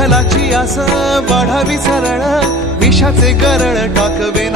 विठ्ठलाची आस वाढावी सरळ विषाचे गरळ टाकवे